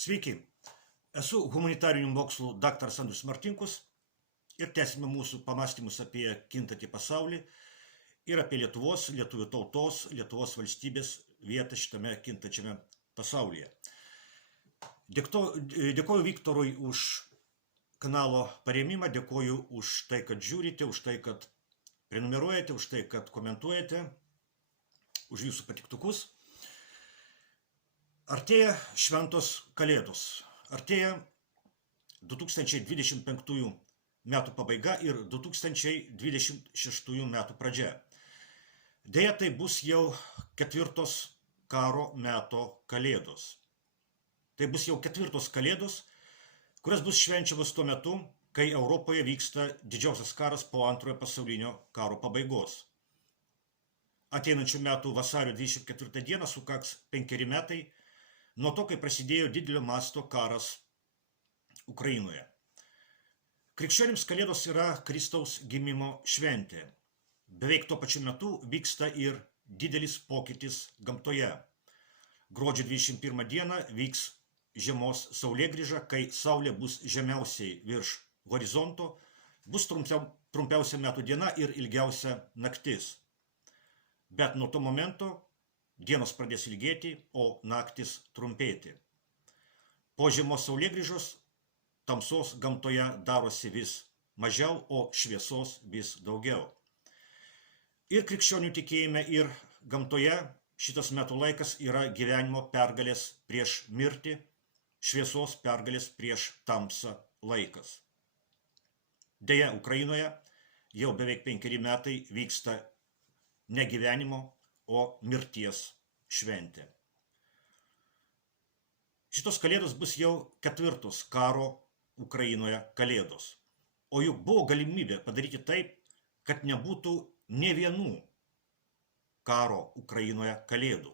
Sveiki, esu humanitarinių mokslų daktaras Andrius Martinkus ir tęsime mūsų pamastymus apie kintantį pasaulį ir apie lietuvių tautos, Lietuvos valstybės vietą šitame kintančiame pasaulyje. Dėkoju Viktorui už kanalo parėmimą, dėkoju už tai, kad žiūrite, už tai, kad prenumeruojate, už tai, kad komentuojate, už jūsų patiktukus. Artėja šventos kalėdos, artėja 2025 metų pabaiga ir 2026 metų pradžia. Deja, tai bus jau ketvirtos karo meto kalėdos. Tai bus jau ketvirtos kalėdos, kurios bus švenčiamos tuo metu, kai Europoje vyksta didžiausias karas po antrojo pasaulinio karo pabaigos. Ateinančių metų vasario 24 dieną sukaks 5 metai nuo to, kai prasidėjo didelio masto karas Ukrainoje. Krikščionims kalėdos yra Kristaus gimimo šventė. Beveik tuo pačiu metu vyksta ir didelis pokytis gamtoje. Gruodžio 21 dieną vyks žiemos saulėgrįža, kai saulė bus žemiausiai virš horizonto, bus trumpiausia metų diena ir ilgiausia naktis. Bet nuo to momento dienos pradės ilgėti, o naktis trumpėti. Po žiemos saulėgrįžos tamsos gamtoje darosi vis mažiau, o šviesos vis daugiau. Ir krikščionių tikėjime, ir gamtoje šitas metų laikas yra gyvenimo pergalės prieš mirtį, šviesos pergalės prieš tamsą laikas. Deja, Ukrainoje jau beveik 5 metai vyksta ne gyvenimo, o mirties šventė. Šitos kalėdos bus jau ketvirtos karo Ukrainoje kalėdos. O juk buvo galimybė padaryti taip, kad nebūtų ne vienų karo Ukrainoje kalėdų.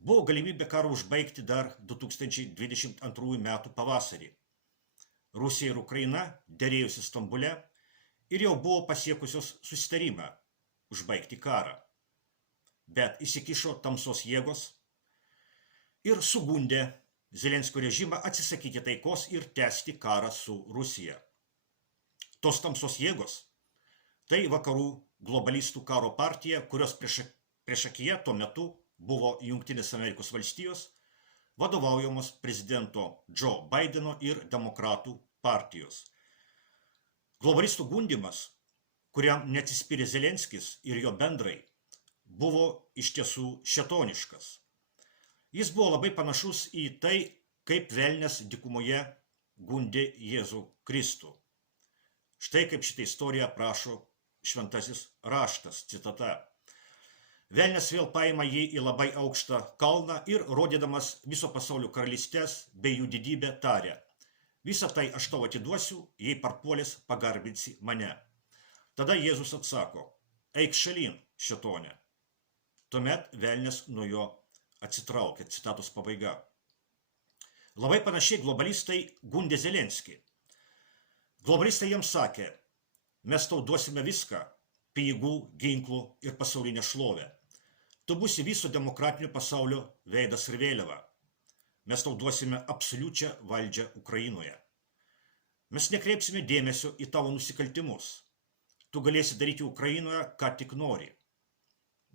Buvo galimybė karą užbaigti dar 2022 metų pavasarį. Rusija ir Ukraina derėjosi Stambule ir jau buvo pasiekusios susitarimą užbaigti karą. Bet įsikišo tamsos jėgos ir sugundė Zelenskio režimą atsisakyti taikos ir tęsti karą su Rusija. Tos tamsos jėgos tai vakarų globalistų karo partija, kurios priešakyje tuo metu buvo Jungtinės Amerikos valstijos, vadovaujamos prezidento Joe Bideno ir demokratų partijos. Globalistų gundymas, kuriam neatsispyrė Zelenskis ir jo bendrai, buvo iš tiesų šėtoniškas. Jis buvo labai panašus į tai, kaip velnias dykumoje gundė Jėzų Kristų. Štai kaip šitą istoriją aprašo šventasis raštas, citata. Velnias vėl paima jį į labai aukštą kalną ir, rodydamas viso pasaulio karalystes bei jų didybę, tarė: visą tai aš tau atiduosiu, jei parpuolės pagarbinsi mane. Tada Jėzus atsako: eik šalin, šėtone. Tuomet velnias nuo jo atsitraukė, citatos pabaiga. Labai panašiai globalistai gundė Zelenskį. Globalistai jiems sakė: mes tau duosime viską – pinigų, ginklų ir pasaulinę šlovę. Tu būsi viso demokratinio pasaulio veidas ir vėliava. Mes tau duosime absoliučią valdžią Ukrainoje. Mes nekreipsime dėmesio į tavo nusikaltimus. Tu galėsi daryti Ukrainoje, ką tik nori.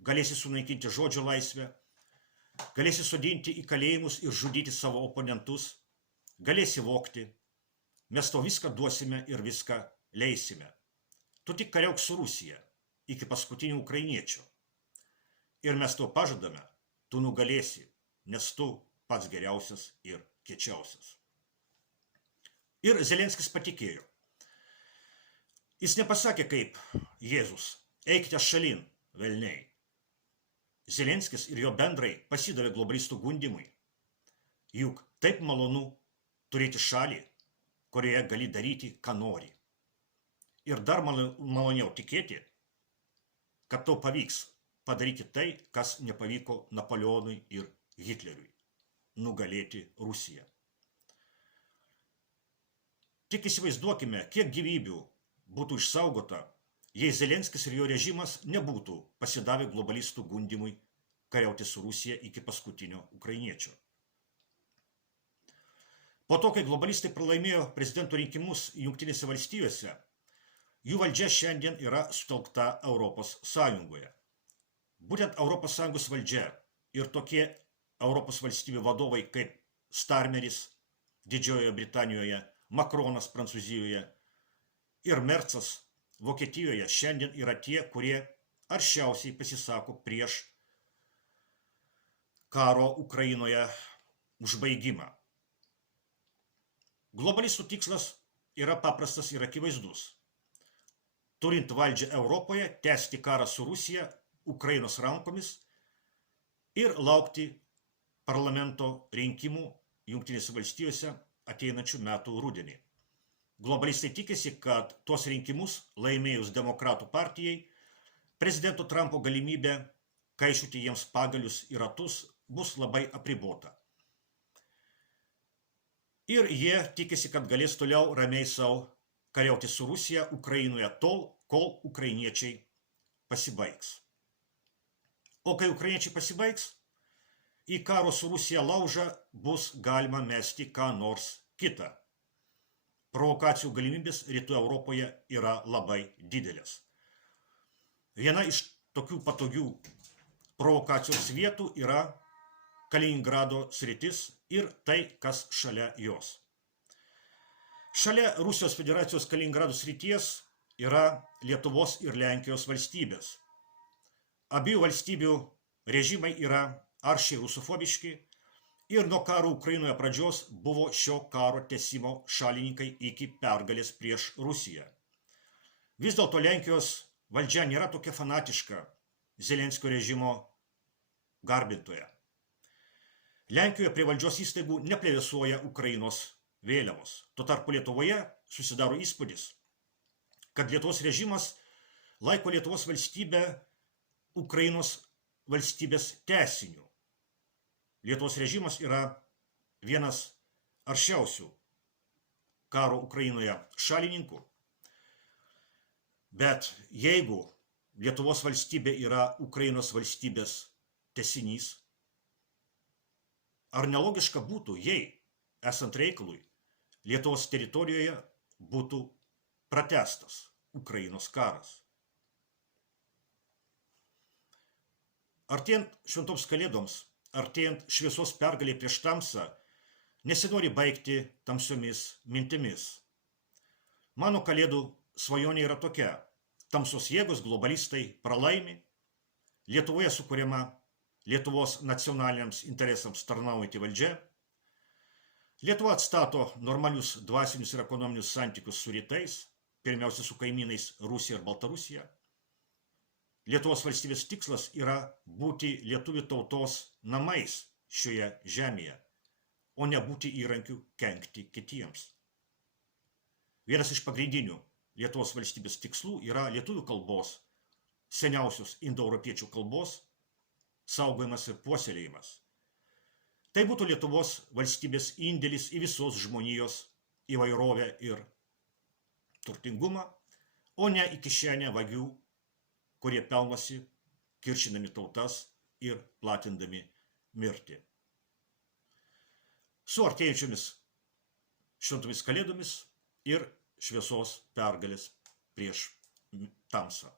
Galėsi sunaikinti žodžio laisvę, galėsi sodinti į kalėjimus ir žudyti savo oponentus, galėsi vogti. Mes tau viską duosime ir viską leisime. Tu tik kariauk su Rusija iki paskutinio ukrainiečio. Ir mes tau pažadame, tu nugalėsi, nes tu pats geriausias ir kiečiausias. Ir Zelenskis patikėjo. Jis nepasakė kaip Jėzus: eikite šalin, velniai. Zelenskis ir jo bendrai pasidavė globalistų gundymui. Juk taip malonu turėti šalį, kurioje gali daryti, ką nori. Ir dar maloniau tikėti, kad tau pavyks padaryti tai, kas nepavyko Napoleonui ir Hitleriui – nugalėti Rusiją. Tik įsivaizduokime, kiek gyvybių būtų išsaugota, jei Zelenskis ir jo režimas nebūtų pasidavę globalistų gundymui kariauti su Rusija iki paskutinio ukrainiečio. Po to, kai globalistai pralaimėjo prezidento rinkimus Jungtinėse valstijose, jų valdžia šiandien yra sutelkta Europos Sąjungoje. Būtent Europos Sąjungos valdžia ir tokie Europos valstybių vadovai kaip Starmeris Didžiojoje Britanijoje, Makronas Prancūzijoje ir Mercas Vokietijoje šiandien yra tie, kurie aršiausiai pasisako prieš karo Ukrainoje užbaigimą. Globalistų tikslas yra paprastas ir akivaizdus. Turint valdžią Europoje, tęsti karą su Rusija Ukrainos rankomis ir laukti parlamento rinkimų Jungtinėse valstijose ateinančių metų rudenį. Globalistai tikisi, kad tuos rinkimus laimėjus Demokratų partijai, prezidento Trumpo galimybė kaišiuoti jiems pagalius į ratus bus labai apribota. Ir jie tikisi, kad galės toliau ramiai savo kariauti su Rusija Ukrainoje tol, kol ukrainiečiai pasibaigs. O kai ukrainiečiai pasibaigs, į karo su Rusija laužą bus galima mesti ką nors kitą. Provokacijų galimybės Rytų Europoje yra labai didelės. Viena iš tokių patogių provokacijos vietų yra Kaliningrado sritis ir tai, kas šalia jos. Šalia Rusijos federacijos Kaliningrado srities yra Lietuvos ir Lenkijos valstybės. Abiejų valstybių režimai yra aršiai rusofobiški ir nuo karo Ukrainoje pradžios buvo šio karo tęsimo šalininkai iki pergalės prieš Rusiją. Vis dėlto Lenkijos valdžia nėra tokia fanatiška Zelenskio režimo garbintoja. Lenkijoje prie valdžios įstaigų neplevėsuoja Ukrainos vėliavos. Tuo tarpu Lietuvoje susidaro įspūdis, kad Lietuvos režimas laiko Lietuvos valstybę Ukrainos valstybės tęsiniu. Lietuvos režimas yra vienas aršiausių karo Ukrainoje šalininkų. Bet jeigu Lietuvos valstybė yra Ukrainos valstybės tęsinys, ar nelogiška būtų, jei, esant reikalui, Lietuvos teritorijoje būtų pratęstas Ukrainos karas? Artėjant šventoms kalėdoms, artėjant šviesos pergalei prieš tamsą, nesinori baigti tamsiomis mintimis. Mano kalėdų svajonė yra tokia: tamsos jėgos globalistai pralaimi, Lietuvoje sukuriama Lietuvos nacionaliniams interesams tarnaujantį valdžią, Lietuva atstato normalius dvasinius ir ekonominius santykius su rytais, pirmiausia su kaimynais Rusija ir Baltarusija. Lietuvos valstybės tikslas yra būti lietuvių tautos namais šioje žemėje, o ne būti įrankiu kenkti kitiems. Vienas iš pagrindinių Lietuvos valstybės tikslų yra lietuvių kalbos, seniausios indoeuropiečių kalbos, saugojimas ir puoselėjimas. Tai būtų Lietuvos valstybės indėlis į visos žmonijos įvairovę ir turtingumą, o ne į kišenę vagių, kurie pelnosi kiršinami tautas ir platindami mirtį. Su artėjančiomis šventomis kalėdomis ir šviesos pergalės prieš tamsą.